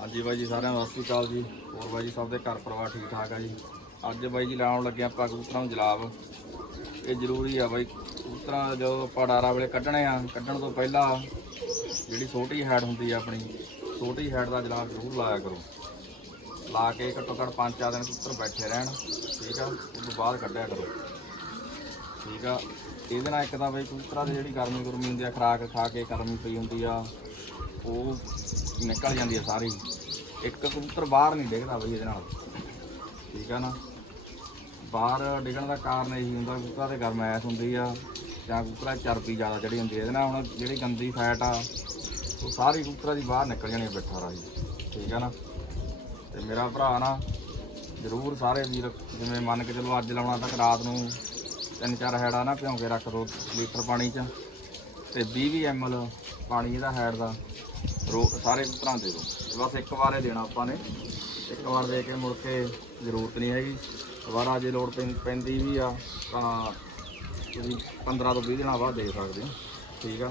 ਹਾਂਜੀ ਬਾਈ ਜੀ, ਸਾਰਿਆਂ ਨੂੰ ਸਤਿ ਸ਼੍ਰੀ ਅਕਾਲ ਜੀ। ਹੋਰ ਬਾਈ ਜੀ, ਸਭ ਦੇ ਘਰ ਪਰਿਵਾਰ ਠੀਕ ਠਾਕ ਆ ਜੀ? ਅੱਜ ਬਾਈ ਜੀ ਲਾਉਣ ਲੱਗੇ ਆਪਾਂ ਕਬੂਤਰਾਂ ਨੂੰ ਜਲਾਬ। ਇਹ ਜ਼ਰੂਰੀ ਆ ਬਾਈ, ਕਬੂਤਰਾਂ ਜਦੋਂ ਆਪਾਂ ਡਾਰਾ ਵੇਲੇ ਕੱਢਣੇ ਆ, ਕੱਢਣ ਤੋਂ ਪਹਿਲਾਂ ਜਿਹੜੀ ਛੋਟੀ ਹੈਡ ਹੁੰਦੀ ਆ ਆਪਣੀ, ਛੋਟੀ ਹੈਡ ਦਾ ਜਲਾਬ ਜ਼ਰੂਰ ਲਾਇਆ ਕਰੋ। ਲਾ ਕੇ ਘੱਟੋ ਘੱਟ 5-4 ਦਿਨ ਕਬੂਤਰ ਬੈਠੇ ਰਹਿਣ, ਠੀਕ ਆ? ਉਸ ਤੋਂ ਬਾਅਦ ਕੱਢਿਆ ਕਰੋ। ਠੀਕ ਆ? ਇਹਦੇ ਨਾਲ ਇੱਕ ਤਾਂ ਬਈ ਕਬੂਤਰਾਂ ਦੀ ਜਿਹੜੀ ਗਰਮੀ ਗੁਰਮੀ ਹੁੰਦੀ ਆ, ਖਰਾਕ ਖਾ ਕੇ ਗਰਮੀ ਪਈ ਹੁੰਦੀ ਆ। ਉਹ ਨਿਕਲ ਜਾਂਦੀ ਹੈ ਸਾਰੀ। ਇੱਕ ਕਬੂਤਰ ਬਾਹਰ ਨਹੀਂ ਡਿੱਗਦਾ ਬਈ ਇਹਦੇ ਨਾਲ। ਠੀਕ ਆ ਨਾ? ਬਾਹਰ ਡਿੱਗਣ ਦਾ ਕਾਰਨ ਇਹੀ ਹੁੰਦਾ, ਕਬੂਤਰਾਂ ਤੇ ਗਰਮੈਸ਼ ਹੁੰਦੀ ਆ, ਜਾਂ ਕਬੂਤਰਾਂ ਚਰਬੀ ਜ਼ਿਆਦਾ ਚੜੀ ਹੁੰਦੀ ਹੈ ਇਹਦੇ ਨਾਲ ਹੁਣ ਜਿਹੜੀ ਗੰਦੀ ਫੈਟ ਆ, ਉਹ ਸਾਰੀ ਕਬੂਤਰਾਂ ਦੀ ਬਾਹਰ ਨਿਕਲ ਜਾਣੀ ਆ ਬਿੱਠਾ ਰਾਜੀ ਠੀਕ ਆ ਨਾ? ਤੇ ਮੇਰਾ ਭਰਾ ਨਾ ਜ਼ਰੂਰ ਸਾਰੇ ਵੀਰ, ਜਿਵੇਂ ਮੰਨ ਕੇ ਚਲੋ ਅੱਜ ਲਾਉਣਾ ਤੱਕ ਰਾਤ ਨੂੰ ਤਿੰਨ ਚਾਰ ਹੈੜਾ ਨਾ ਭਿਉਂ ਕੇ ਰੱਖ ਦੋ ਲੀਟਰ ਪਾਣੀ 'ਚ। ਤੇ 20 20 ml ਪਾਣੀ ਇਹਦਾ ਹੈਡ ਦਾ। ਰੋ ਸਾਰੇ ਤਰ੍ਹਾਂ ਦੇ ਦਿਓ ਬਸ ਇੱਕ ਵਾਰ ਹੀ ਦੇਣਾ ਆਪਾਂ ਨੇ। ਇੱਕ ਵਾਰ ਦੇ ਕੇ ਮੁੜ ਕੇ ਜ਼ਰੂਰਤ ਨਹੀਂ ਹੈਗੀ। ਦੁਬਾਰਾ ਜੇ ਲੋੜ ਪੈਂ- ਪੈਂਦੀ ਵੀ ਆ, ਤਾਂ ਤੁਸੀਂ 15 ਤੋਂ 20 ਦਿਨਾਂ ਬਾਅਦ ਦੇ ਸਕਦੇ ਹੋ। ਠੀਕ ਆ?